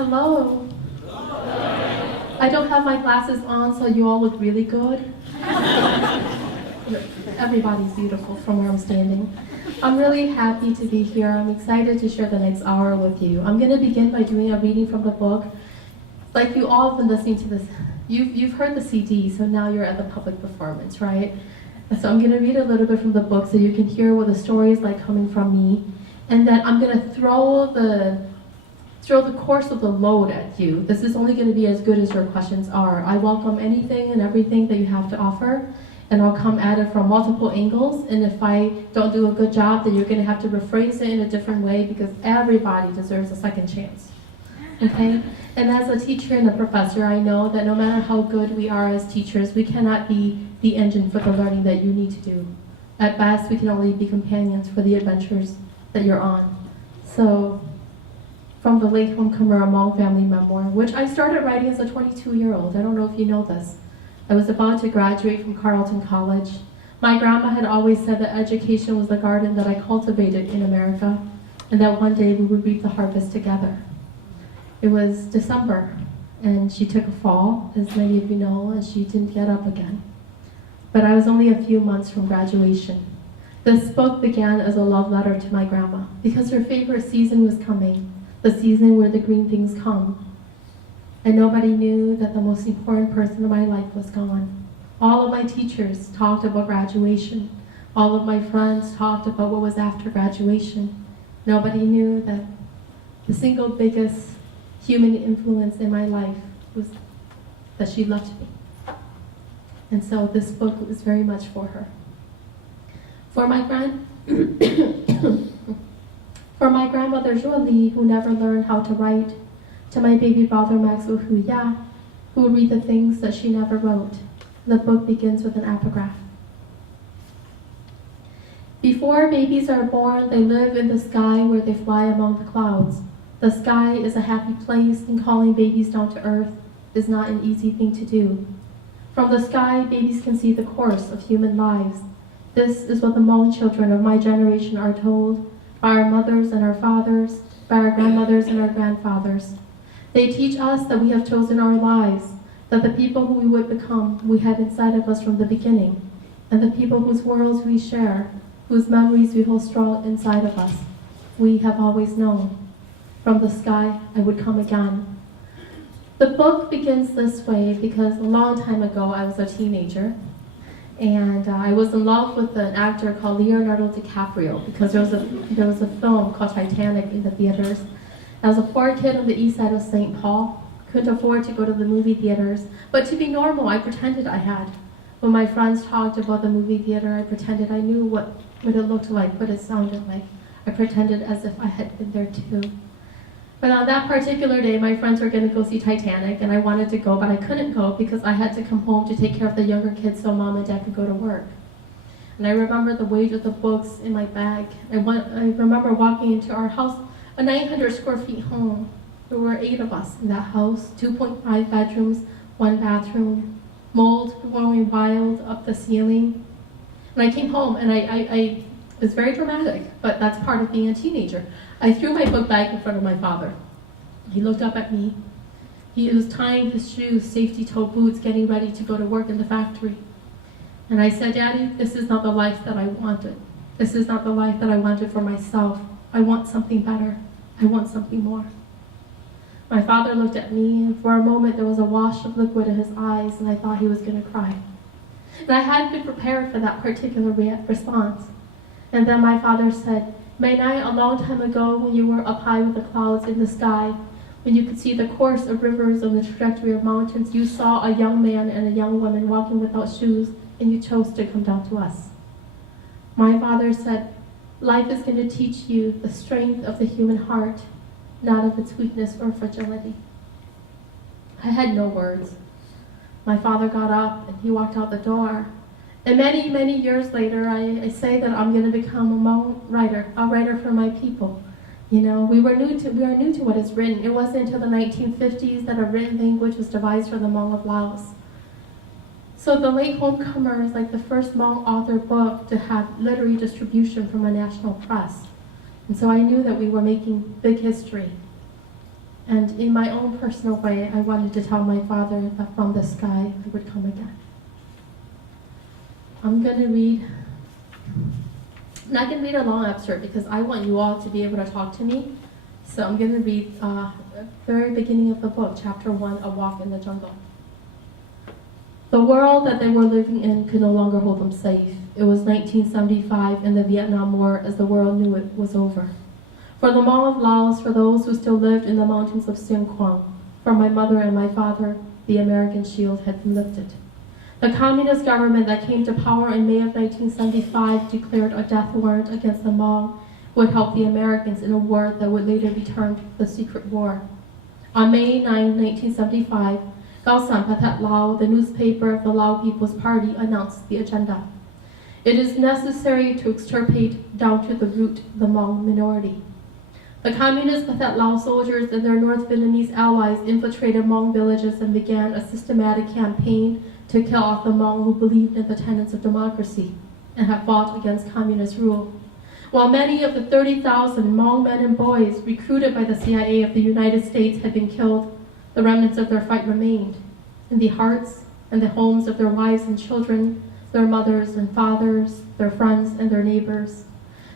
Hello. I don't have my glasses on, so you all look really good. Everybody's beautiful from where I'm standing. I'm really happy to be here. I'm excited to share the next hour with you. I'm going to begin by doing a reading from the book. Like you all have been listening to this, you've heard the CD, so now you're at the public performance, right? So I'm going to read a little bit from the book so you can hear what the story is like coming from me. And then I'm going to throw the course of the load at you. This is only going to be as good as your questions are. I welcome anything and everything that you have to offer, and I'll come at it from multiple angles. And if I don't do a good job, then you're going to have to rephrase it in a different way, because everybody deserves a second chance. Okay? And as a teacher and a professor, I know that no matter how good we are as teachers, we cannot be the engine for the learning that you need to do. At best, we can only be companions for the adventures that you're on. So, from the Latehomecomer, a Hmong family memoir, which I started writing as a 22-year-old. I don't know if you know this. I was about to graduate from Carleton College. My grandma had always said that education was the garden that I cultivated in America, and that one day we would reap the harvest together. It was December, and she took a fall, as many of you know, and she didn't get up again. But I was only a few months from graduation. This book began as a love letter to my grandma, because her favorite season was coming, the season where the green things come. And nobody knew that the most important person in my life was gone. All of my teachers talked about graduation. All of my friends talked about what was after graduation. Nobody knew that the single biggest human influence in my life was that she left me. And so this book was very much for her. For my grandmother Jolie, who never learned how to write, to my baby brother Maxwell Huya, who would read the things that she never wrote. The book begins with an epigraph. Before babies are born, they live in the sky where they fly among the clouds. The sky is a happy place, and calling babies down to earth is not an easy thing to do. From the sky, babies can see the course of human lives. This is what the Hmong children of my generation are told by our mothers and our fathers, by our grandmothers and our grandfathers. They teach us that we have chosen our lives, that the people who we would become we had inside of us from the beginning, and the people whose worlds we share, whose memories we hold strong inside of us, we have always known. From the sky I would come again. The book begins this way because a long time ago I was a teenager, and I was in love with an actor called Leonardo DiCaprio, because there was a film called Titanic in the theaters. I was a poor kid on the east side of St. Paul, couldn't afford to go to the movie theaters, but to be normal, I pretended I had. When my friends talked about the movie theater, I pretended I knew what it looked like, what it sounded like. I pretended as if I had been there too. But on that particular day, my friends were going to go see Titanic, and I wanted to go, but I couldn't go because I had to come home to take care of the younger kids so mom and dad could go to work. And I remember the weight of the books in my bag. I remember walking into our house, a 900 square feet home. There were 8 of us in that house, 2.5 bedrooms, 1 bathroom, mold growing wild up the ceiling. And I came home, and I was very dramatic, but that's part of being a teenager. I threw my book bag in front of my father. He looked up at me. He was tying his shoes, safety toe boots, getting ready to go to work in the factory. And I said, Daddy, this is not the life that I wanted. This is not the life that I wanted for myself. I want something better. I want something more. My father looked at me, and for a moment there was a wash of liquid in his eyes, and I thought he was going to cry. And I hadn't been prepared for that particular response. And then my father said, May night, a long time ago, when you were up high with the clouds in the sky, when you could see the course of rivers and the trajectory of mountains, you saw a young man and a young woman walking without shoes, and you chose to come down to us. My father said, life is going to teach you the strength of the human heart, not of its weakness or fragility. I had no words. My father got up and he walked out the door. And many, many years later, I say that I'm going to become a Hmong writer, a writer for my people. You know, we are new to what is written. It wasn't until the 1950s that a written language was devised for the Hmong of Laos. So the Latehomecomer is like the first Hmong author book to have literary distribution from a national press. And so I knew that we were making big history. And in my own personal way, I wanted to tell my Father that from the sky I would come again. I'm not going to read a long excerpt because I want you all to be able to talk to me. So I'm going to read the very beginning of the book, chapter 1, A Walk in the Jungle. The world that they were living in could no longer hold them safe. It was 1975 and the Vietnam War, as the world knew it, was over. For the Hmong of Laos, for those who still lived in the mountains of Xiang Quang, for my mother and my father, the American shield had been lifted. The communist government that came to power in May of 1975 declared a death warrant against the Hmong who would help the Americans in a war that would later be termed the Secret War. On May 9, 1975, Kao Kalia Lao, the newspaper of the Lao People's Party, announced the agenda. It is necessary to extirpate down to the root the Hmong minority. The communist Pathet Lao soldiers and their North Vietnamese allies infiltrated Hmong villages and began a systematic campaign to kill off the Hmong who believed in the tenets of democracy and had fought against communist rule. While many of the 30,000 Hmong men and boys recruited by the CIA of the United States had been killed, the remnants of their fight remained in the hearts and the homes of their wives and children, their mothers and fathers, their friends and their neighbors.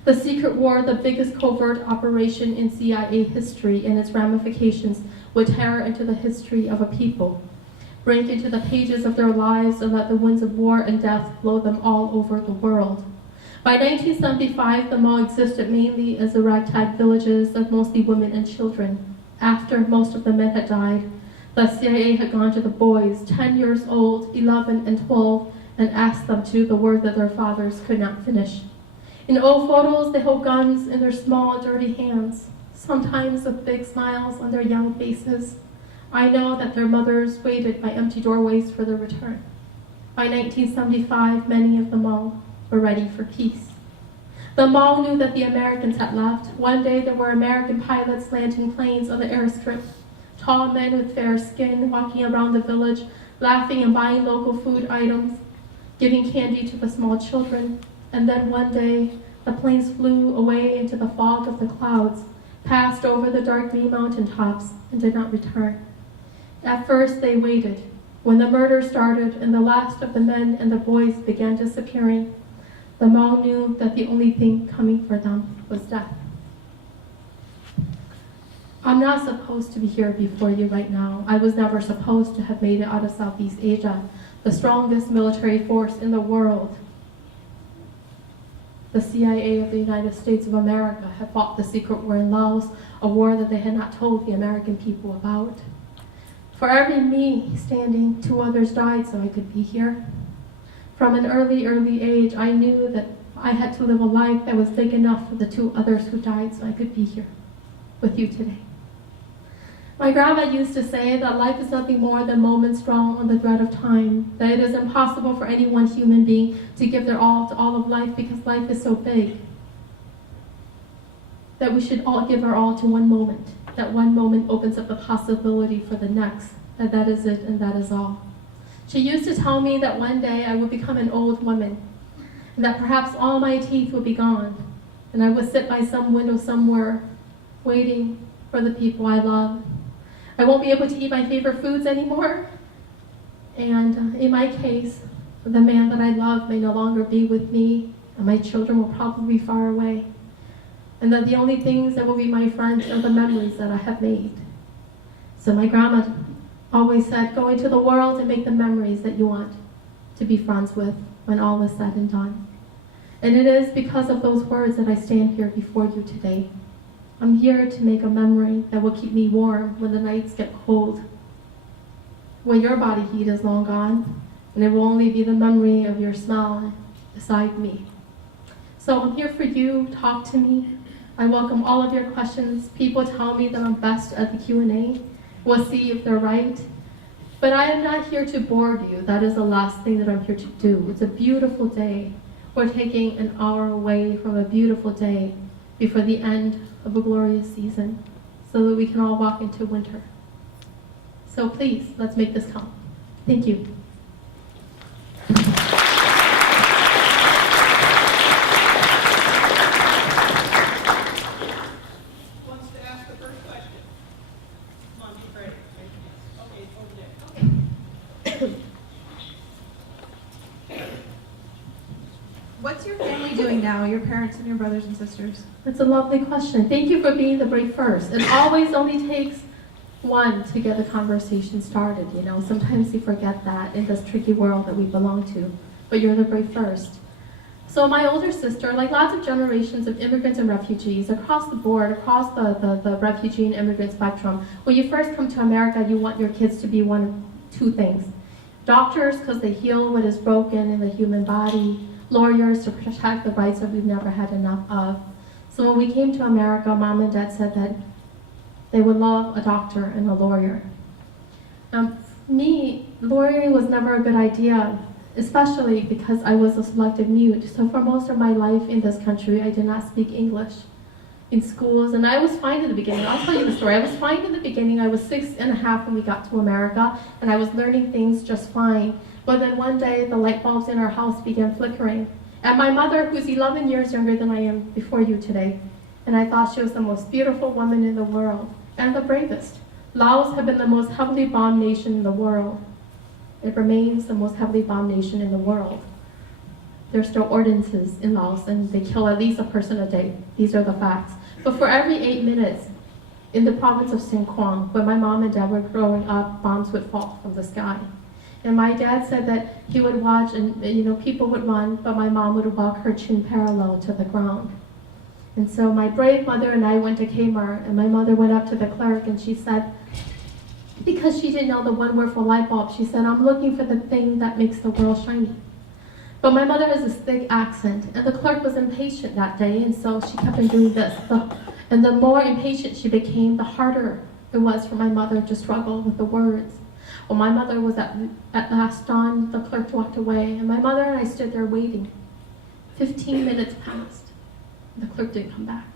The Secret War, the biggest covert operation in CIA history, and its ramifications would tear into the history of a people, break into the pages of their lives, and let the winds of war and death blow them all over the world. By 1975, the Hmong existed mainly as the ragtag villages of mostly women and children. After most of the men had died, the CIA had gone to the boys, 10 years old, 11 and 12, and asked them to do the work that their fathers could not finish. In old photos, they hold guns in their small, dirty hands, sometimes with big smiles on their young faces. I know that their mothers waited by empty doorways for their return. By 1975, many of the Hmong were ready for peace. The Hmong knew that the Americans had left. One day there were American pilots landing planes on the airstrip, tall men with fair skin walking around the village, laughing and buying local food items, giving candy to the small children. And then one day, the planes flew away into the fog of the clouds, passed over the dark green mountaintops, and did not return. At first, they waited. When the murder started and the last of the men and the boys began disappearing, the Hmong knew that the only thing coming for them was death. I'm not supposed to be here before you right now. I was never supposed to have made it out of Southeast Asia, the strongest military force in the world. The CIA of the United States of America had fought the secret war in Laos, a war that they had not told the American people about. For every me standing, 2 others died so I could be here. From an early age, I knew that I had to live a life that was big enough for the 2 others who died so I could be here with you today. My grandma used to say that life is nothing more than moments drawn on the thread of time, that it is impossible for any one human being to give their all to all of life because life is so big, that we should all give our all to one moment, that one moment opens up the possibility for the next, that is it and that is all. She used to tell me that one day I would become an old woman, and that perhaps all my teeth would be gone, and I would sit by some window somewhere, waiting for the people I love. I won't be able to eat my favorite foods anymore, and in my case, the man that I love may no longer be with me, and my children will probably be far away, and that the only things that will be my friends are the memories that I have made. So my grandma always said, go into the world and make the memories that you want to be friends with when all is said and done. And it is because of those words that I stand here before you today. I'm here to make a memory that will keep me warm when the nights get cold, when your body heat is long gone, and it will only be the memory of your smile beside me. So I'm here for you. Talk to me. I welcome all of your questions. People tell me that I'm best at the Q&A. We'll see if they're right. But I am not here to bore you. That is the last thing that I'm here to do. It's a beautiful day. We're taking an hour away from a beautiful day before the end of a glorious season so that we can all walk into winter. So please, let's make this count. Thank you. they doing now, your parents and your brothers and sisters? That's a lovely question. Thank you for being the brave first. It always only takes one to get the conversation started, you know. Sometimes we forget that in this tricky world that we belong to, but you're the brave first. So my older sister, like lots of generations of immigrants and refugees across the board, across the refugee and immigrant spectrum, when you first come to America, you want your kids to be one of two things. Doctors, because they heal what is broken in the human body. Lawyers, to protect the rights that we've never had enough of. So when we came to America, Mom and Dad said that they would love a doctor and a lawyer. Me, lawyering was never a good idea, especially because I was a selective mute. So for most of my life in this country, I did not speak English in schools, and I was fine in the beginning. I'll tell you the story. I was fine in the beginning. I was 6.5 when we got to America, and I was learning things just fine. But then one day, the light bulbs in our house began flickering. And my mother, who's 11 years younger than I am before you today, and I thought she was the most beautiful woman in the world, and the bravest. Laos had been the most heavily bombed nation in the world. It remains the most heavily bombed nation in the world. There's still ordinances in Laos, and they kill at least a person a day. These are the facts. But for every 8 minutes, in the province of Sinquang, when my mom and dad were growing up, bombs would fall from the sky. And my dad said that he would watch, and people would run, but my mom would walk her chin parallel to the ground. And so my brave mother and I went to Kmart, and my mother went up to the clerk, and she said, because she didn't know the one word for light bulb, she said, I'm looking for the thing that makes the world shiny. But my mother has this thick accent, and the clerk was impatient that day, and so she kept on doing this. And the more impatient she became, the harder it was for my mother to struggle with the words. Well, my mother was at last done, the clerk walked away, and my mother and I stood there waiting. 15 minutes passed. The clerk didn't come back.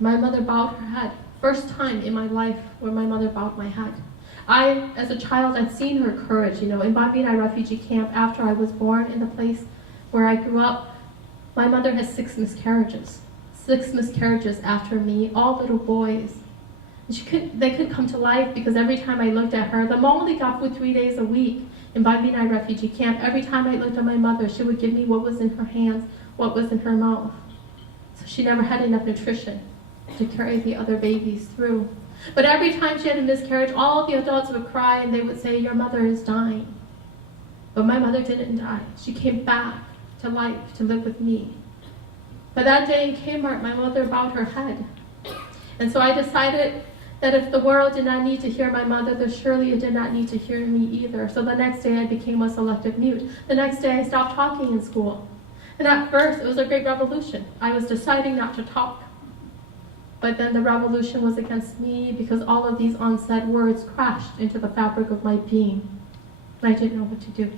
My mother bowed her head. First time in my life where my mother bowed my head. I, as a child, I'd seen her courage, in Babinai refugee camp after I was born in the place where I grew up. My mother has 6 miscarriages. 6 miscarriages after me, all little boys. And they couldn't come to life because every time I looked at her, the mom only got food 3 days a week in Babinai refugee camp. Every time I looked at my mother, she would give me what was in her hands, what was in her mouth. So she never had enough nutrition to carry the other babies through. But every time she had a miscarriage, all the adults would cry and they would say, your mother is dying. But my mother didn't die. She came back to life to live with me. But that day in Kmart, my mother bowed her head. And so I decided that if the world did not need to hear my mother, then surely it did not need to hear me either. So the next day I became a selective mute. The next day I stopped talking in school. And at first it was a great revolution. I was deciding not to talk. But then the revolution was against me because all of these unsaid words crashed into the fabric of my being. And I didn't know what to do.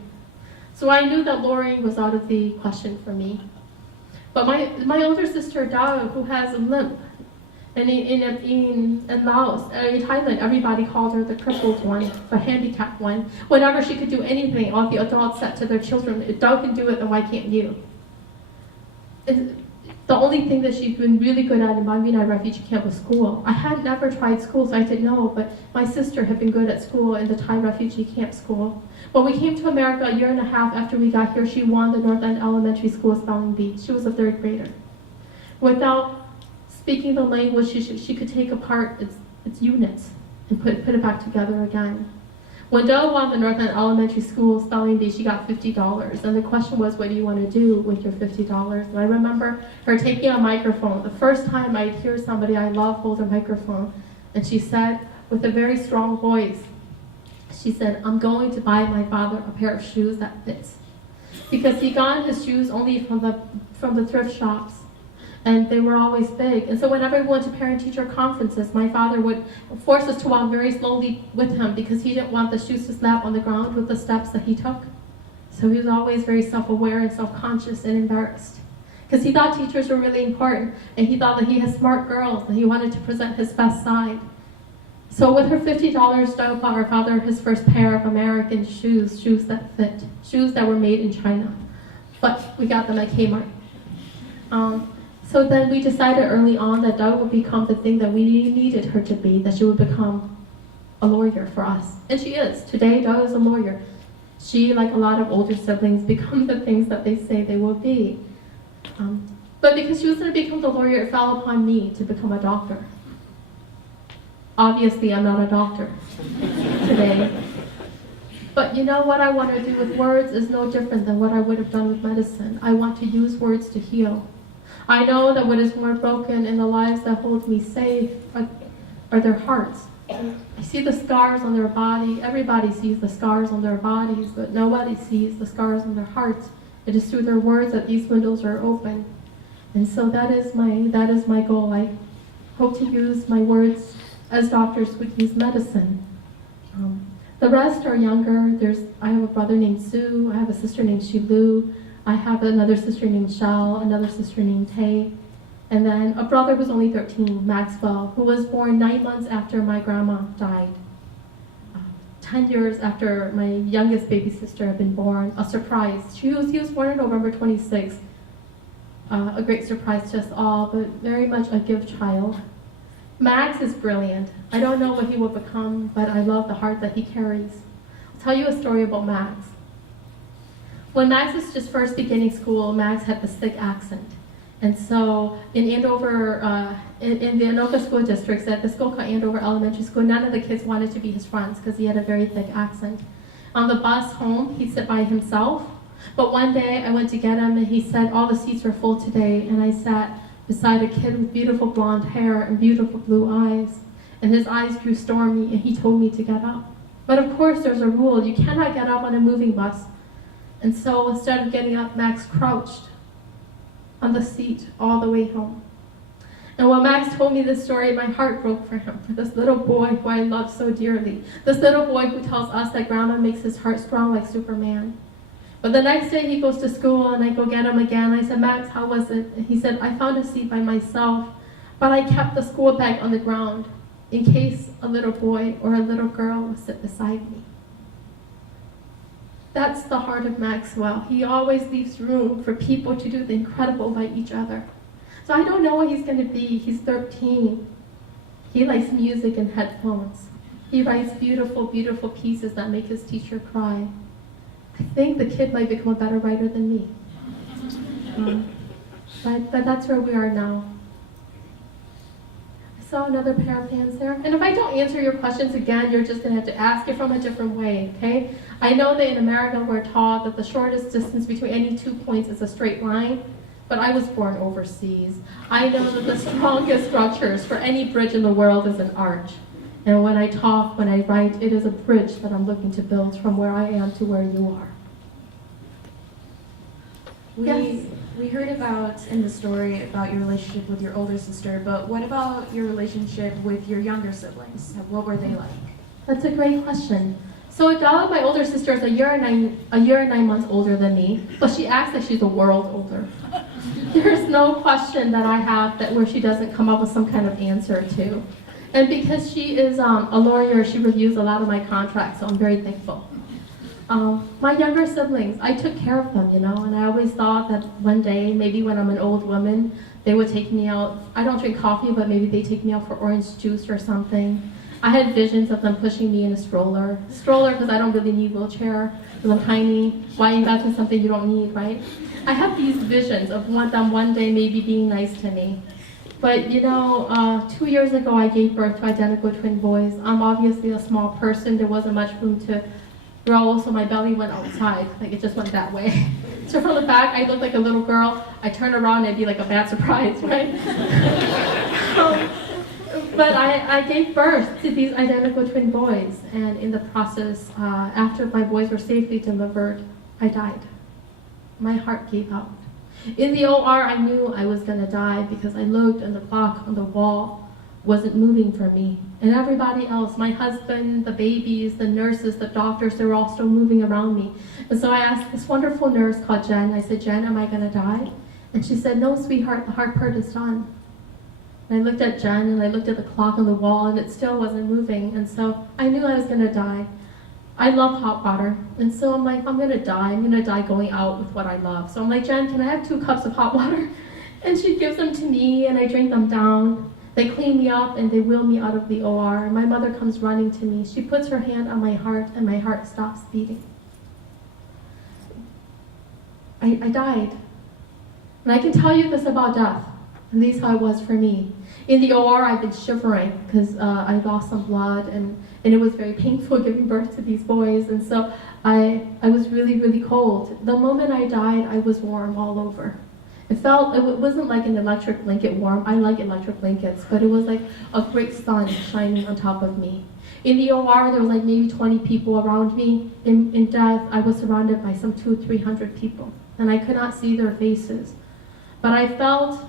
So I knew that lawyering was out of the question for me. But my older sister, Dao, who has a limp, and in Laos, in Thailand, everybody called her the crippled one, the handicapped one. Whenever she could do anything, all the adults said to their children, if Dao can do it, then why can't you? The only thing that she's been really good at in Babinai refugee camp was school. I had never tried school, so I didn't know, but my sister had been good at school in the Thai refugee camp school. When we came to America a 1.5 years after we got here, she won the North End Elementary School spelling bee. She was a 3rd grader. Without speaking the language, she could take apart its units and put it back together again. When Doe won the North End Elementary School spelling bee, she got $50. And the question was, what do you want to do with your $50? And I remember her taking a microphone. The first time I'd hear somebody I love hold a microphone. And she said, with a very strong voice, she said, I'm going to buy my father a pair of shoes that fits. Because he got his shoes only from the thrift shops. And they were always big. And so whenever we went to parent-teacher conferences, my father would force us to walk very slowly with him because he didn't want the shoes to slap on the ground with the steps that he took. So he was always very self-aware and self-conscious and embarrassed. Because he thought teachers were really important, and he thought that he had smart girls, and he wanted to present his best side. So with her $50, Doe bought her father his first pair of American shoes, shoes that fit, shoes that were made in China. But we got them at Kmart. So then we decided early on that Doe would become the thing that we needed her to be, that she would become a lawyer for us. And she is. Today, Doe is a lawyer. She, like a lot of older siblings, become the things that they say they will be. But because she was going to become the lawyer, it fell upon me to become a doctor. Obviously, I'm not a doctor today. But you know what I want to do with words is no different than what I would have done with medicine. I want to use words to heal. I know that what is more broken in the lives that hold me safe are their hearts. I see the scars on their body. Everybody sees the scars on their bodies, but nobody sees the scars on their hearts. It is through their words that these windows are open. And so that is my goal. I hope to use my words as doctors would use medicine. The rest are younger. I have a brother named Sue. I have a sister named Shilu. I have another sister named Shell, another sister named Tay, and then a brother who's only 13, Maxwell, who was born 9 months after my grandma died. 10 years after my youngest baby sister had been born, a surprise. He was born on November 26th. A great surprise to us all, but very much a gift child. Max is brilliant. I don't know what he will become, but I love the heart that he carries. I'll tell you a story about Max. When Max was just first beginning school, Max had this thick accent. And so in Andover, in the Anoka school districts, at the school called Andover Elementary School, none of the kids wanted to be his friends because he had a very thick accent. On the bus home, he'd sit by himself. But one day I went to get him and he said, all the seats were full today. And I sat beside a kid with beautiful blonde hair and beautiful blue eyes. And his eyes grew stormy and he told me to get up. But of course there's a rule, you cannot get up on a moving bus. And so instead of getting up, Max crouched on the seat all the way home. And when Max told me this story, my heart broke for him, for this little boy who I love so dearly. This little boy who tells us that grandma makes his heart strong like Superman. But the next day he goes to school and I go get him again. I said, Max, how was it? And he said, I found a seat by myself, but I kept the school bag on the ground in case a little boy or a little girl would sit beside me. That's the heart of Maxwell. He always leaves room for people to do the incredible by each other. So I don't know what he's going to be. He's 13. He likes music and headphones. He writes beautiful, beautiful pieces that make his teacher cry. I think the kid might become a better writer than me. But that's where we are now. I saw another pair of hands there. And if I don't answer your questions again, you're just going to have to ask it from a different way, okay? I know that in America we're taught that the shortest distance between any 2 points is a straight line, but I was born overseas. I know that the strongest structures for any bridge in the world is an arch. And when I talk, when I write, it is a bridge that I'm looking to build from where I am to where you are. We heard about in the story about your relationship with your older sister, but what about your relationship with your younger siblings? What were they like? That's a great question. So Adela, my older sister, is a year and 9 months older than me, but she acts like she's a world older. There's no question that I have that where she doesn't come up with some kind of answer to. And because she is a lawyer, she reviews a lot of my contracts, so I'm very thankful. My younger siblings, I took care of them, and I always thought that one day, maybe when I'm an old woman, they would take me out. I don't drink coffee, but maybe they take me out for orange juice or something. I had visions of them pushing me in a stroller. Stroller because I don't really need a wheelchair, because I'm tiny. Why invest in something you don't need, right? I have these visions of them one day maybe being nice to me. But 2 years ago I gave birth to identical twin boys. I'm obviously a small person. There wasn't much room to grow, so my belly went outside. Like it just went that way. So from the back, I looked like a little girl. I turned around and it'd be like a bad surprise, right? But I gave birth to these identical twin boys, and in the process, after my boys were safely delivered, I died. My heart gave out. In the OR, I knew I was gonna die because I looked and the clock on the wall wasn't moving for me. And everybody else, my husband, the babies, the nurses, the doctors, they were all still moving around me. And so I asked this wonderful nurse called Jen, I said, Jen, am I gonna die? And she said, no, sweetheart, the hard part is done. And I looked at Jen and I looked at the clock on the wall and it still wasn't moving. And so I knew I was gonna die. I love hot water. And so I'm like, I'm gonna die going out with what I love. So I'm like, Jen, can I have 2 cups of hot water? And she gives them to me and I drink them down. They clean me up and they wheel me out of the OR. My mother comes running to me. She puts her hand on my heart and my heart stops beating. I died. And I can tell you this about death, at least how it was for me. In the OR, I've been shivering because I lost some blood, and it was very painful giving birth to these boys, and so I was really, really cold. The moment I died, I was warm all over. It wasn't like an electric blanket warm. I like electric blankets, but it was like a great sun shining on top of me. In the OR, there was like maybe 20 people around me. In death, I was surrounded by some 200-300 people, and I could not see their faces. But I felt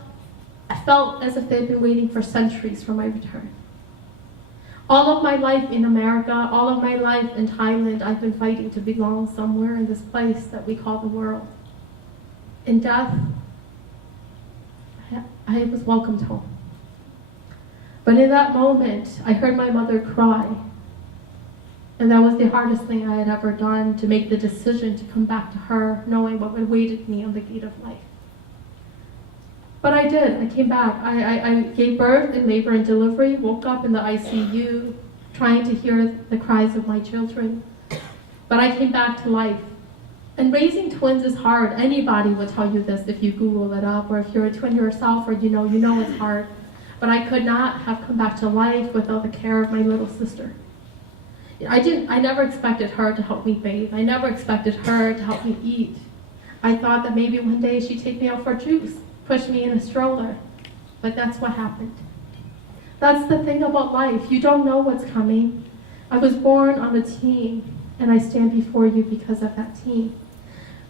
as if they'd been waiting for centuries for my return. All of my life in America, all of my life in Thailand, I've been fighting to belong somewhere in this place that we call the world. In death, I was welcomed home. But in that moment, I heard my mother cry. And that was the hardest thing I had ever done, to make the decision to come back to her, knowing what awaited me on the gate of life. But I did. I came back. I gave birth in labor and delivery, woke up in the ICU, trying to hear the cries of my children. But I came back to life. And raising twins is hard. Anybody will tell you this if you Google it up, or if you're a twin yourself, or you know it's hard. But I could not have come back to life without the care of my little sister. I never expected her to help me bathe. I never expected her to help me eat. I thought that maybe one day she'd take me out for juice, push me in a stroller. But that's what happened. That's the thing about life. You don't know what's coming. I was born on a team, and I stand before you because of that team.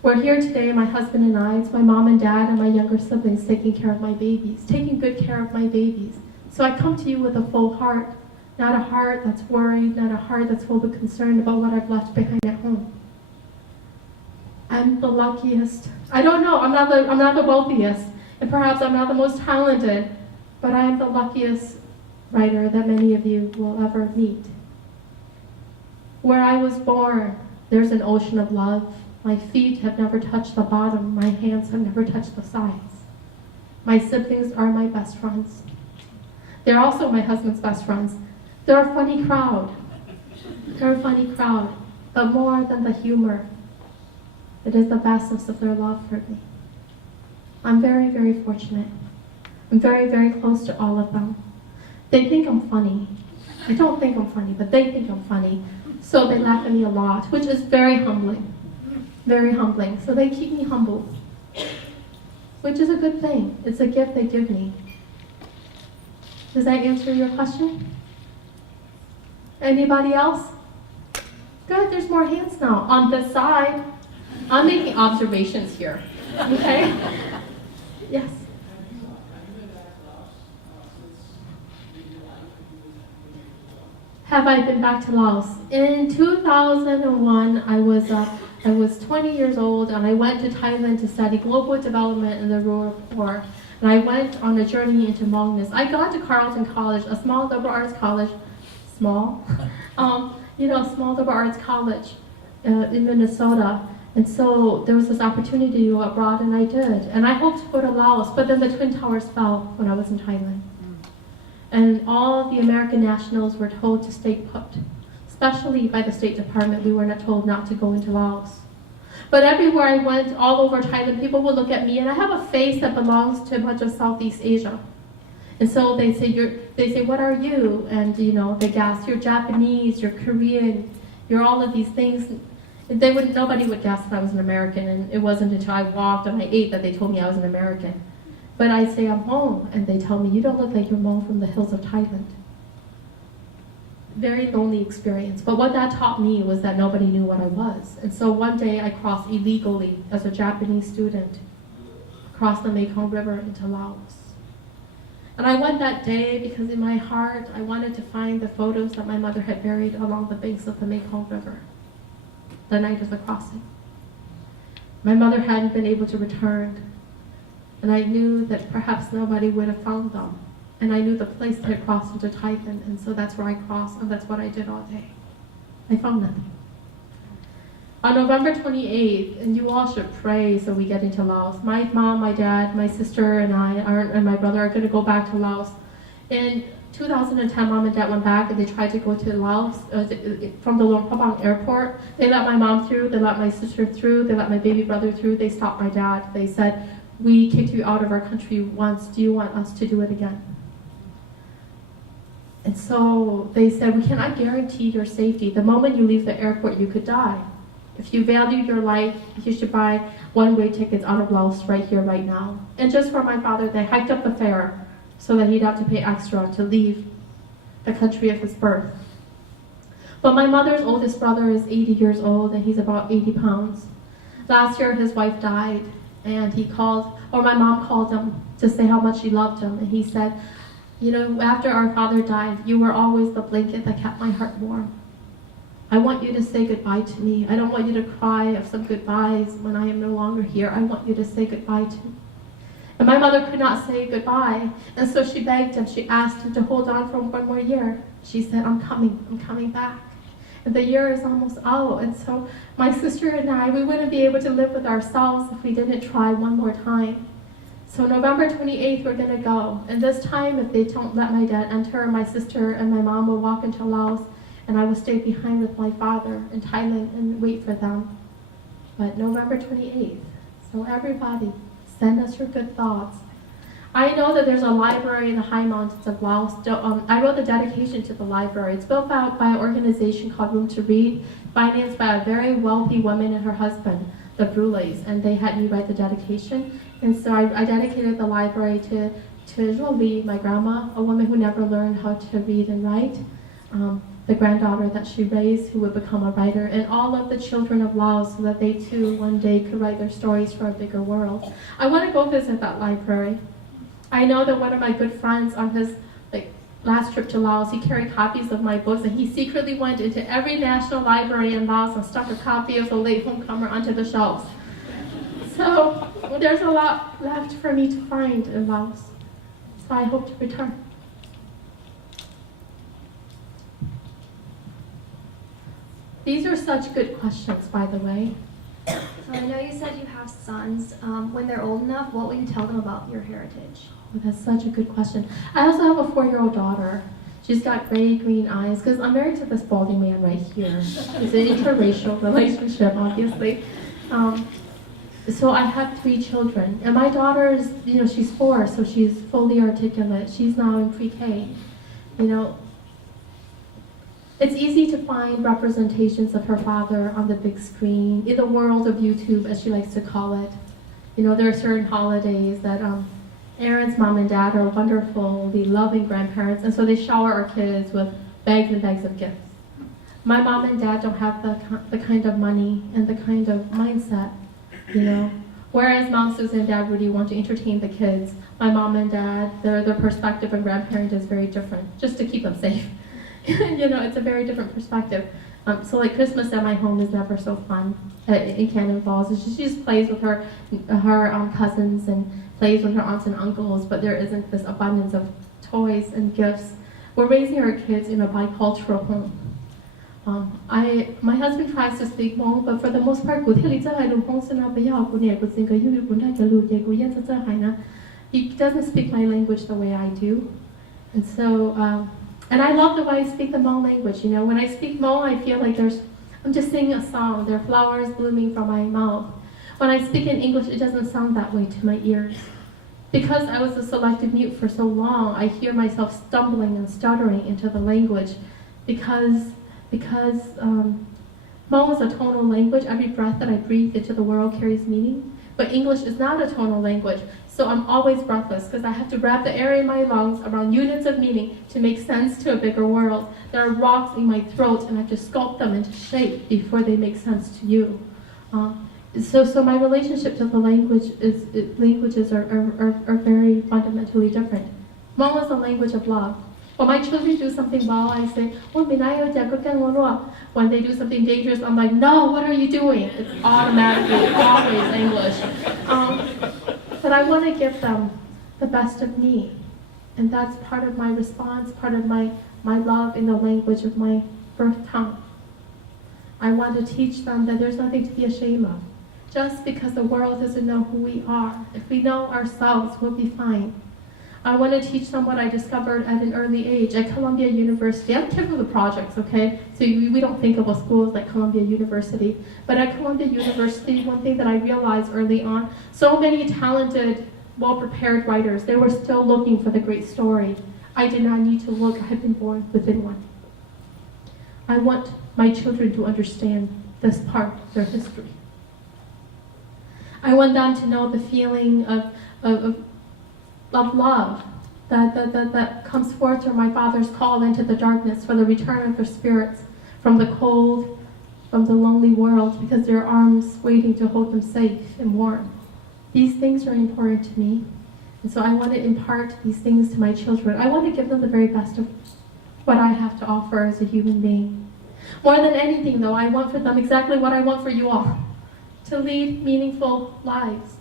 We're here today, my husband and I. It's my mom and dad and my younger siblings taking care of my babies, taking good care of my babies. So I come to you with a full heart, not a heart that's worried, not a heart that's full of concern about what I've left behind at home. I'm the luckiest. I don't know, I'm not the wealthiest, and perhaps I'm not the most talented, but I am the luckiest writer that many of you will ever meet. Where I was born, there's an ocean of love. My feet have never touched the bottom. My hands have never touched the sides. My siblings are my best friends. They're also my husband's best friends. They're a funny crowd. But more than the humor, it is the vastness of their love for me. I'm very, very fortunate. I'm very, very close to all of them. They think I'm funny. I don't think I'm funny, but they think I'm funny. So they laugh at me a lot, which is very humbling. Very humbling. So they keep me humble, which is a good thing. It's a gift they give me. Does that answer your question? Anybody else? Good, there's more hands now. On this side, I'm making observations here. Okay? Yes. Have I been back to Laos? In 2001, I was 20 years old, and I went to Thailand to study global development in the rural poor. And I went on a journey into Hmongness. I got to Carleton College, a small liberal arts college, small liberal arts college in Minnesota. And so there was this opportunity to go abroad, and I did. And I hoped to go to Laos, but then the Twin Towers fell when I was in Thailand. And all the American nationals were told to stay put. Especially by the State Department, we were not told not to go into Laos. But everywhere I went, all over Thailand, people would look at me, and I have a face that belongs to much of Southeast Asia. And so they say, what are you? And they guess, you're Japanese, you're Korean, you're all of these things. Nobody would guess that I was an American, and it wasn't until I walked and I ate that they told me I was an American. But I say I'm Hmong, and they tell me, you don't look like you're Hmong from the hills of Thailand. Very lonely experience. But what that taught me was that nobody knew what I was. And so one day I crossed illegally as a Japanese student across the Mekong River into Laos. And I went that day because in my heart I wanted to find the photos that my mother had buried along the banks of the Mekong River the night of the crossing. My mother hadn't been able to return, and I knew that perhaps nobody would have found them. And I knew the place that had crossed into Thailand, and so that's where I crossed, and that's what I did all day. I found nothing. On November 28th, and you all should pray so we get into Laos. My mom, my dad, my sister, and my brother are going to go back to Laos. In 2010, mom and dad went back, and they tried to go to Laos from the Luang Prabang airport. They let my mom through, they let my sister through, they let my baby brother through, they stopped my dad. They said, we kicked you out of our country once. Do you want us to do it again? And so they said, we cannot guarantee your safety. The moment you leave the airport, you could die. If you value your life, you should buy one-way tickets out of Laos right here, right now. And just for my father, they hiked up the fare so that he'd have to pay extra to leave the country of his birth. But my mother's oldest brother is 80 years old, and he's about 80 pounds. Last year, his wife died, and my mom called him to say how much she loved him. And he said, you know, after our father died, you were always the blanket that kept my heart warm. I want you to say goodbye to me. I don't want you to cry of some goodbyes when I am no longer here. I want you to say goodbye to me. And my mother could not say goodbye, and so she begged him, she asked him to hold on for one more year. She said, I'm coming back. And the year is almost out, and so my sister and I, we wouldn't be able to live with ourselves if we didn't try one more time. So November 28th, we're gonna go. And this time, if they don't let my dad enter, my sister and my mom will walk into Laos, and I will stay behind with my father in Thailand and wait for them. But November 28th, so everybody, send us your good thoughts. I know that there's a library in the high mountains of Laos. I wrote the dedication to the library. It's built by an organization called Room to Read, financed by a very wealthy woman and her husband, the Bruleys, and they had me write the dedication. And so I dedicated the library to Jolie, my grandma, a woman who never learned how to read and write, the granddaughter that she raised who would become a writer, and all of the children of Laos so that they too one day could write their stories for a bigger world. I want to go visit that library. I know that one of my good friends on his last trip to Laos, he carried copies of my books, and he secretly went into every national library in Laos and stuck a copy of the Latehomecomer onto the shelves. So there's a lot left for me to find in Laos. So I hope to return. These are such good questions, by the way. So I know you said you have sons. When they're old enough, what will you tell them about your heritage? Oh, that's such a good question. I also have a 4-year-old daughter. She's got gray-green eyes, because I'm married to this balding man right here. It's an interracial relationship, obviously. So I have 3 children. And my daughter is, she's 4, so she's fully articulate. She's now in pre-K. It's easy to find representations of her father on the big screen, in the world of YouTube, as she likes to call it. There are certain holidays that Aaron's mom and dad are wonderfully loving grandparents, and so they shower our kids with bags and bags of gifts. My mom and dad don't have the kind of money and the kind of mindset, Whereas Mom Susan and Dad Rudy want to entertain the kids, my mom and dad, their perspective on grandparent is very different, just to keep them safe. It's a very different perspective. So Christmas at my home is never so fun in Cannon Falls. She just plays with her cousins and plays with her aunts and uncles, but there isn't this abundance of toys and gifts. We're raising our kids in a bicultural home. My husband tries to speak Hmong, but for the most part, he doesn't speak my language the way I do. And so, and I love the way I speak the Hmong language. When I speak Hmong, I feel like I'm just singing a song. There are flowers blooming from my mouth. When I speak in English, it doesn't sound that way to my ears. Because I was a selective mute for so long, I hear myself stumbling and stuttering into the language because Hmong is a tonal language. Every breath that I breathe into the world carries meaning. But English is not a tonal language, so I'm always breathless because I have to wrap the air in my lungs around units of meaning to make sense to a bigger world. There are rocks in my throat, and I have to sculpt them into shape before they make sense to you. So my relationship to the languages are very fundamentally different. Hmong is a language of love. When my children do something well, I say, when they do something dangerous, I'm like, no, what are you doing? It's automatically always English. But I want to give them the best of me. And that's part of my response, part of my love in the language of my birth tongue. I want to teach them that there's nothing to be ashamed of. Just because the world doesn't know who we are. If we know ourselves, we'll be fine. I want to teach them what I discovered at an early age at Columbia University. I'm typical of the projects, okay? So we don't think of schools like Columbia University. But at Columbia University, one thing that I realized early on, so many talented, well-prepared writers, they were still looking for the great story. I did not need to look. I had been born within one. I want my children to understand this part of their history. I want them to know the feeling of love that comes forth from my Father's call into the darkness for the return of their spirits from the cold, from the lonely world, because there are arms waiting to hold them safe and warm. These things are important to me, and so I want to impart these things to my children. I want to give them the very best of what I have to offer as a human being. More than anything, though, I want for them exactly what I want for you all, to lead meaningful lives,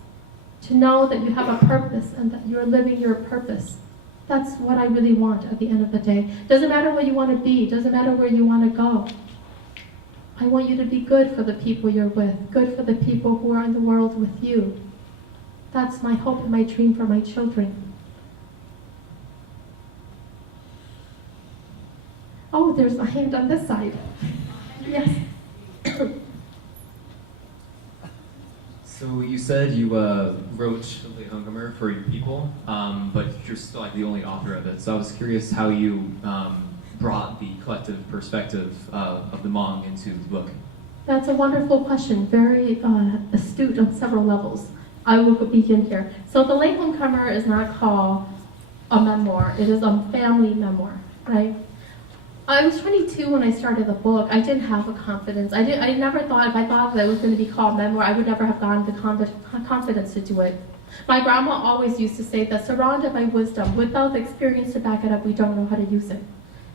to know that you have a purpose and that you're living your purpose. That's what I really want at the end of the day. Doesn't matter what you want to be, doesn't matter where you want to go. I want you to be good for the people you're with, good for the people who are in the world with you. That's my hope and my dream for my children. Oh, there's a hand on this side. Yes. So you said you wrote Latehomecomer for your people, but you're still like the only author of it. So I was curious how you brought the collective perspective of the Hmong into the book. That's a wonderful question, very astute on several levels. I will begin here. So the Latehomecomer is not called a memoir, it is a family memoir, right? I was 22 when I started the book. I didn't have a confidence. I never thought, if I thought that it was going to be called memoir, I would never have gotten the confidence to do it. My grandma always used to say that surrounded by wisdom, without the experience to back it up, we don't know how to use it.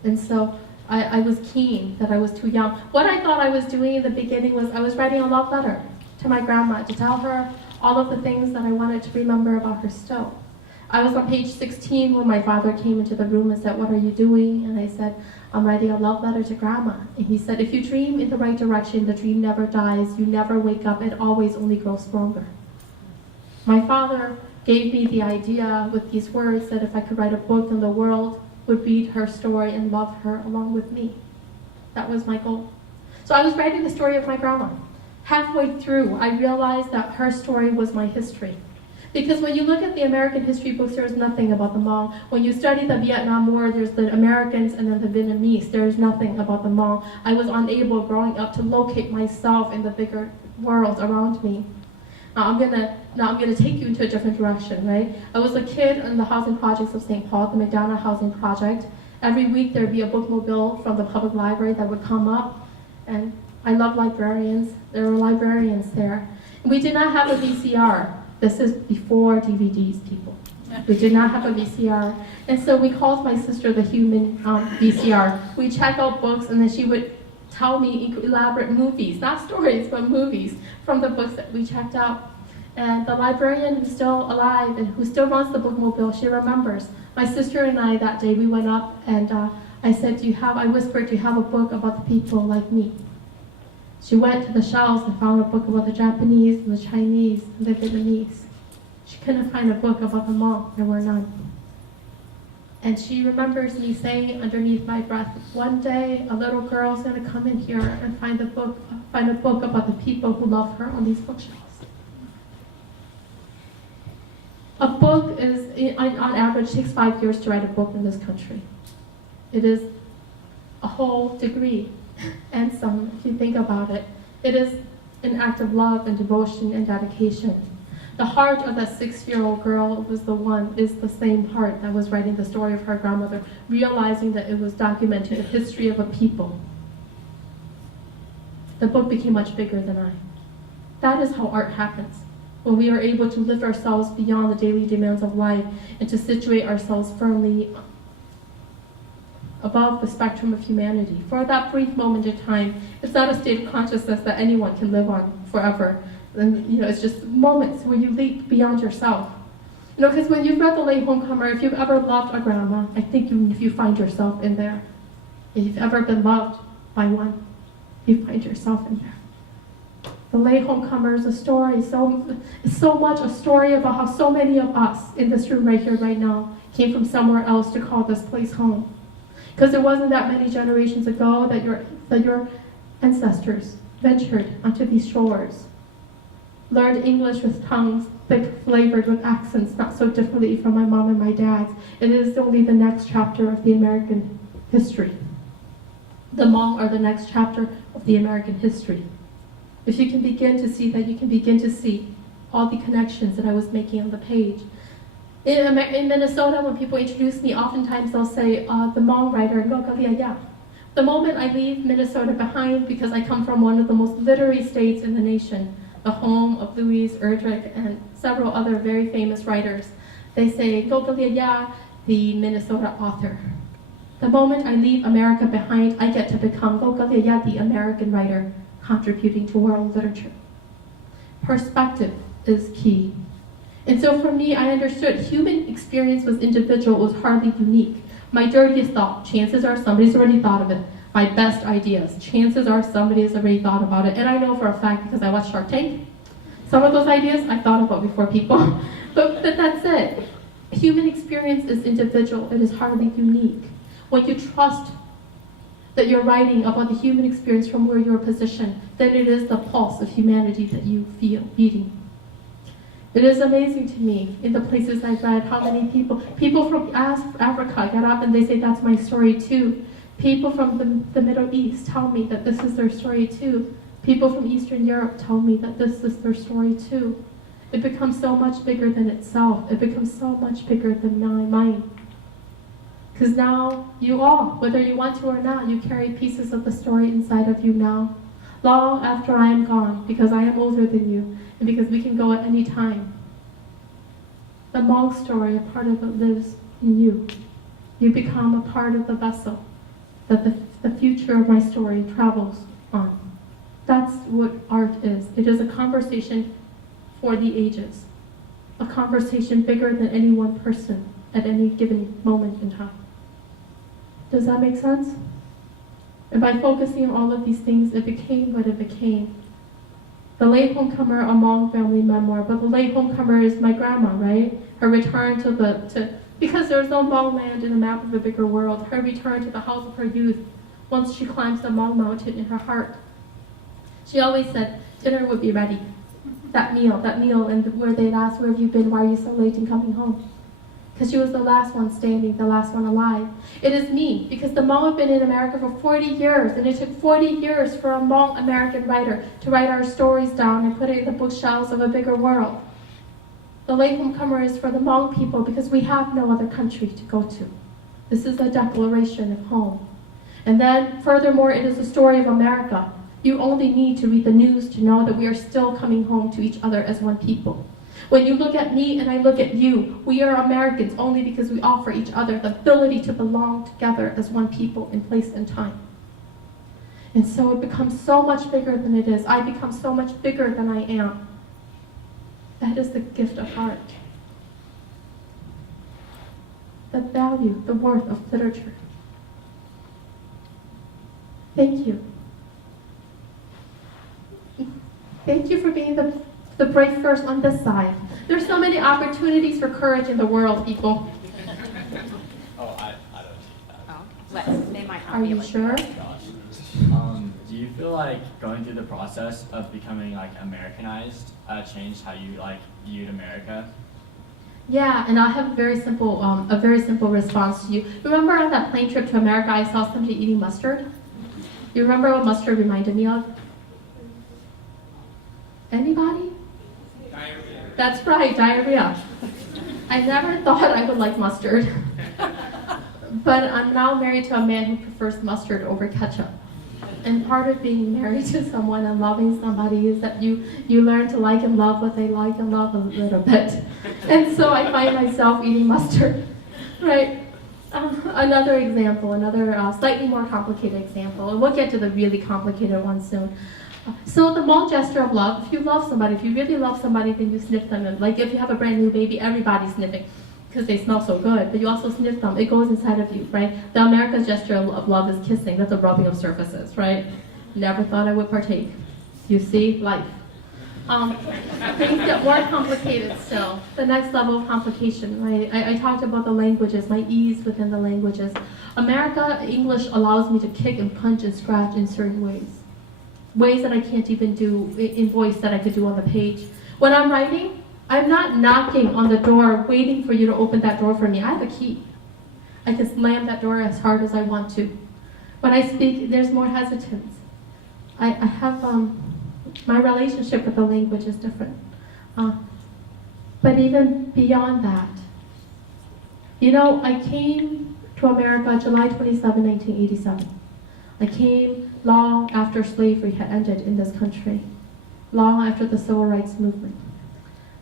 And so I was keen that I was too young. What I thought I was doing in the beginning was I was writing a love letter to my grandma to tell her all of the things that I wanted to remember about her still. I was on page 16 when my father came into the room and said, "What are you doing?" And I said, "I'm writing a love letter to Grandma." And he said, "If you dream in the right direction, the dream never dies. You never wake up. It always only grows stronger." My father gave me the idea with these words that if I could write a book, then the world would read her story and love her along with me. That was my goal. So I was writing the story of my grandma. Halfway through, I realized that her story was my history. Because when you look at the American history books, there's nothing about the Hmong. When you study the Vietnam War, there's the Americans and then the Vietnamese. There's nothing about the Hmong. I was unable growing up to locate myself in the bigger world around me. Now I'm gonna take you into a different direction, right? I was a kid in the housing projects of St. Paul, the McDonough Housing Project. Every week there'd be a bookmobile from the public library that would come up, and I love librarians. There were librarians there. We did not have a VCR. This is before DVDs, people. We did not have a VCR. And so we called my sister the human VCR. We check out books, and then she would tell me elaborate movies, not stories, but movies from the books that we checked out. And the librarian who's still alive and who still runs the bookmobile, she remembers. My sister and I that day, we went up and I said, I whispered, "Do you have a book about the people like me?" She went to the shelves and found a book about the Japanese and the Chinese and the Vietnamese. She couldn't find a book about the Hmong. There were none. And she remembers me saying underneath my breath, "One day a little girl's going to come in here and find a book about the people who love her on these bookshelves." A book on average, takes 5 years to write a book in this country. It is a whole degree. And some, if you think about it, it is an act of love and devotion and dedication. The heart of that 6-year-old girl is the same heart that was writing the story of her grandmother, realizing that it was documenting the history of a people. The book became much bigger than I. That is how art happens, when we are able to lift ourselves beyond the daily demands of life and to situate ourselves firmly above the spectrum of humanity. For that brief moment in time, it's not a state of consciousness that anyone can live on forever. And it's just moments where you leap beyond yourself. Because when you've read the Latehomecomer, if you've ever loved a grandma, I think if you find yourself in there. If you've ever been loved by one, you find yourself in there. The Latehomecomer is a story, so much a story about how so many of us in this room right here, right now, came from somewhere else to call this place home. Because it wasn't that many generations ago that your ancestors ventured onto these shores, learned English with tongues thick flavored with accents not so differently from my mom and my dad's. It is only the next chapter of the American history. The Hmong are the next chapter of the American history. If you can begin to see that, you can begin to see all the connections that I was making on the page. In Minnesota, when people introduce me, oftentimes they'll say, the Hmong writer, Kao Kalia Yang. The moment I leave Minnesota behind, because I come from one of the most literary states in the nation, the home of Louise Erdrich and several other very famous writers, they say, Kao Kalia Yang, the Minnesota author. The moment I leave America behind, I get to become Kao Kalia Yang, the American writer, contributing to world literature. Perspective is key. And so for me, I understood human experience was individual, was hardly unique. My dirtiest thought, chances are somebody's already thought of it. My best ideas, chances are somebody has already thought about it. And I know for a fact because I watched Shark Tank. Some of those ideas I thought about before people. but that's it. Human experience is individual, it is hardly unique. When you trust that you're writing about the human experience from where you're positioned, then it is the pulse of humanity that you feel beating. It is amazing to me in the places I've read how many people from Africa get up and they say that's my story too. People from the Middle East tell me that this is their story too. People from Eastern Europe tell me that this is their story too. It becomes so much bigger than itself. It becomes so much bigger than my mind. Because now you all, whether you want to or not, you carry pieces of the story inside of you now. Long after I am gone, because I am older than you, and because we can go at any time. The Hmong story, a part of it lives in you. You become a part of the vessel that the future of my story travels on. That's what art is. It is a conversation for the ages. A conversation bigger than any one person at any given moment in time. Does that make sense? And by focusing on all of these things, it became what it became. The Latehomecomer, a Hmong family memoir, but the Latehomecomer is my grandma, right? Her return because there's no Hmong land in the map of a bigger world, her return to the house of her youth once she climbs the Hmong mountain in her heart. She always said dinner would be ready. That meal, and where they'd ask, where have you been, why are you so late in coming home? Because she was the last one standing, the last one alive. It is me, because the Hmong have been in America for 40 years, and it took 40 years for a Hmong American writer to write our stories down and put it in the bookshelves of a bigger world. The Latehomecomer is for the Hmong people because we have no other country to go to. This is a declaration of home. And then, furthermore, it is the story of America. You only need to read the news to know that we are still coming home to each other as one people. When you look at me and I look at you, we are Americans only because we offer each other the ability to belong together as one people in place and time. And so it becomes so much bigger than it is. I become so much bigger than I am. That is the gift of art. The value, the worth of literature. Thank you. Thank you for being the brave first on this side. There's so many opportunities for courage in the world, people. Oh, I don't see that. Oh, they might not Are be you able to. sure? Do you feel like going through the process of becoming like Americanized changed how you like viewed America? Yeah, and I have a very simple response to you. Remember on that plane trip to America, I saw somebody eating mustard? You remember what mustard reminded me of? Anybody? Diarrhea. That's right, diarrhea. I never thought I would like mustard. But I'm now married to a man who prefers mustard over ketchup. And part of being married to someone and loving somebody is that you learn to like and love what they like and love a little bit. And so I find myself eating mustard, right? Another example, another slightly more complicated example, and we'll get to the really complicated one soon. So the Hmong gesture of love, if you love somebody, if you really love somebody, then you sniff them. And like if you have a brand new baby, everybody's sniffing because they smell so good, but you also sniff them. It goes inside of you, right? The American gesture of love is kissing. That's a rubbing of surfaces, right? Never thought I would partake. You see, life. Things get more complicated still. The next level of complication, right? I talked about the languages, my ease within the languages. America, English allows me to kick and punch and scratch in certain ways. Ways that I can't even do in voice that I could do on the page. When I'm writing, I'm not knocking on the door waiting for you to open that door for me. I have a key. I can slam that door as hard as I want to. When I speak, there's more hesitance. I have, my relationship with the language is different. But even beyond that, you know, I came to America July 27, 1987. I came long after slavery had ended in this country, long after the civil rights movement.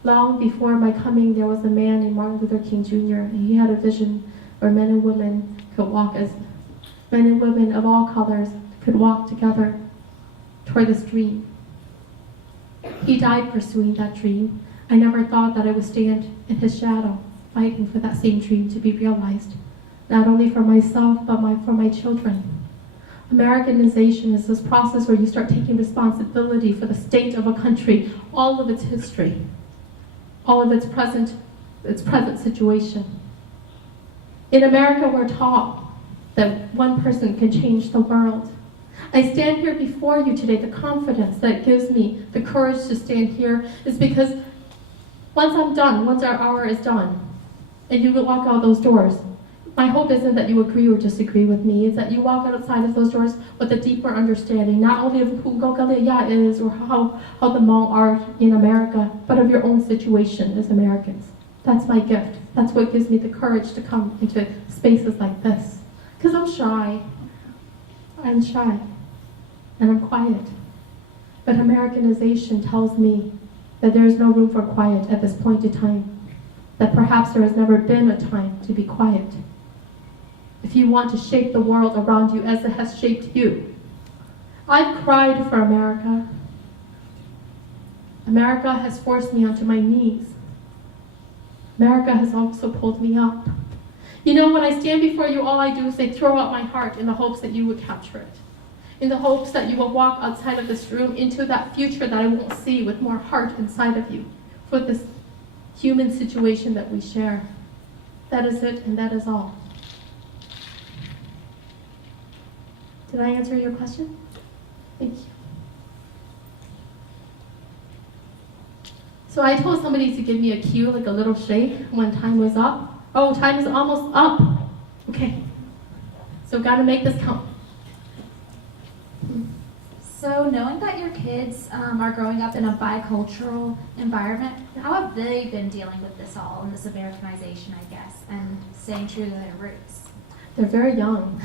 Long before my coming, there was a man named Martin Luther King Jr., and he had a vision where men and women could walk as men and women of all colors could walk together toward this dream. He died pursuing that dream. I never thought that I would stand in his shadow, fighting for that same dream to be realized, not only for myself, but for my children. Americanization is this process where you start taking responsibility for the state of a country, all of its history, all of its present situation. In America, we're taught that one person can change the world. I stand here before you today, the confidence that gives me the courage to stand here is because once I'm done, once our hour is done, and you walk out those doors, my hope isn't that you agree or disagree with me. It's that you walk outside of those doors with a deeper understanding, not only of who Kao Kalia Yang is or how the Hmong are in America, but of your own situation as Americans. That's my gift. That's what gives me the courage to come into spaces like this. Because I'm shy. I'm shy. And I'm quiet. But Americanization tells me that there is no room for quiet at this point in time. That perhaps there has never been a time to be quiet. If you want to shape the world around you as it has shaped you. I've cried for America. America has forced me onto my knees. America has also pulled me up. You know, when I stand before you, all I do is say, throw out my heart in the hopes that you would capture it. In the hopes that you will walk outside of this room into that future that I won't see with more heart inside of you for this human situation that we share. That is it, and that is all. Did I answer your question? Thank you. So I told somebody to give me a cue, like a little shake, when time was up. Oh, time is almost up. Okay. So gotta make this count. So knowing that your kids are growing up in a bicultural environment, how have they been dealing with this all and this Americanization, I guess, and staying true to their roots? They're very young.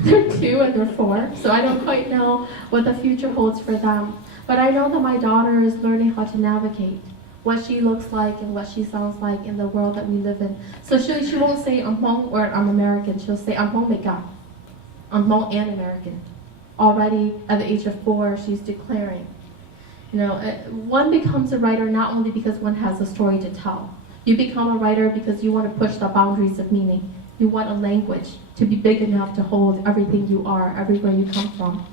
They're 2 and they're 4, so I don't quite know what the future holds for them. But I know that my daughter is learning how to navigate what she looks like and what she sounds like in the world that we live in. So she won't say I'm Hmong or I'm American. She'll say I'm Hmong Meka. I'm Hmong and American. Already at the age of 4, she's declaring. You know, one becomes a writer not only because one has a story to tell. You become a writer because you want to push the boundaries of meaning. You want a language to be big enough to hold everything you are, everywhere you come from.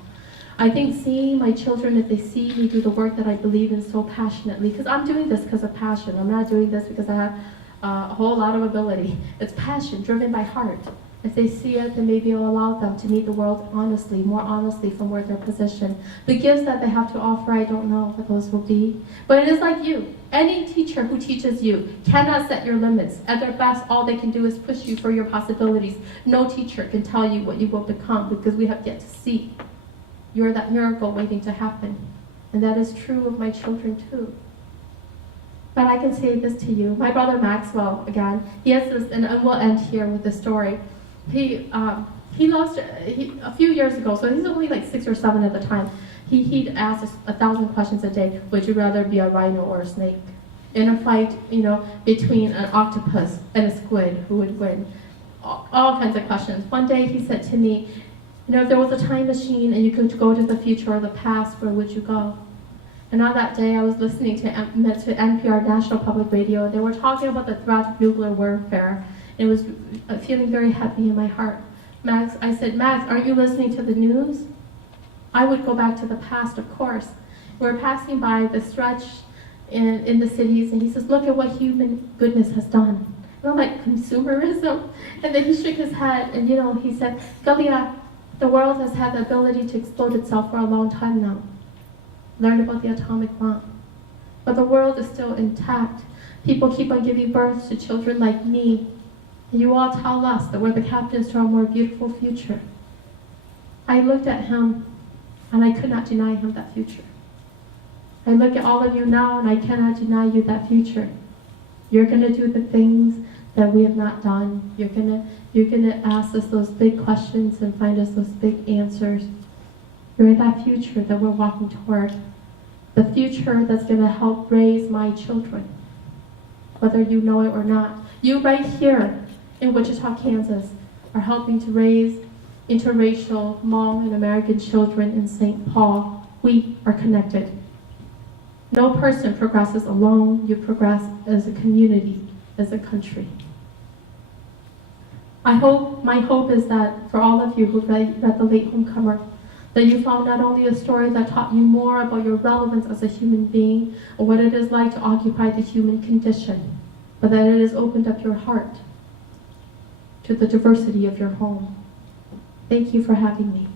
I think seeing my children, if they see me do the work that I believe in so passionately, because I'm doing this because of passion. I'm not doing this because I have a whole lot of ability. It's passion, driven by heart. If they see it, then maybe it'll allow them to meet the world honestly, more honestly from where they're positioned. The gifts that they have to offer, I don't know what those will be. But it is like you. Any teacher who teaches you cannot set your limits. At their best, all they can do is push you for your possibilities. No teacher can tell you what you will become because we have yet to see. You're that miracle waiting to happen. And that is true of my children too. But I can say this to you. My brother Maxwell, again, he has this, and we'll end here with this story. He lost a few years ago, so he's only like 6 or 7 at the time. He'd ask us 1,000 questions a day. Would you rather be a rhino or a snake? In a fight, you know, between an octopus and a squid, who would win? All kinds of questions. One day he said to me, you know, if there was a time machine and you could go to the future or the past, where would you go? And on that day, I was listening to NPR, National Public Radio. They were talking about the threat of nuclear warfare. It was feeling very heavy in my heart. Max, I said, Max, aren't you listening to the news? I would go back to the past, of course. We're passing by the stretch in the cities, and he says, look at what human goodness has done. And I'm like, consumerism? And then he shook his head, and he said, Kalia, the world has had the ability to explode itself for a long time now. Learned about the atomic bomb. But the world is still intact. People keep on giving birth to children like me. And you all tell us that we're the captains to a more beautiful future. I looked at him, and I could not deny him that future. I look at all of you now, and I cannot deny you that future. You're going to do the things that we have not done. You're gonna ask us those big questions and find us those big answers. You're that future that we're walking toward. The future that's going to help raise my children, whether you know it or not. You right here in Wichita, Kansas, are helping to raise interracial Hmong and American children in St. Paul. We are connected. No person progresses alone. You progress as a community, as a country. My hope is that for all of you who read the Latehomecomer, that you found not only a story that taught you more about your relevance as a human being or what it is like to occupy the human condition, but that it has opened up your heart to the diversity of your home. Thank you for having me.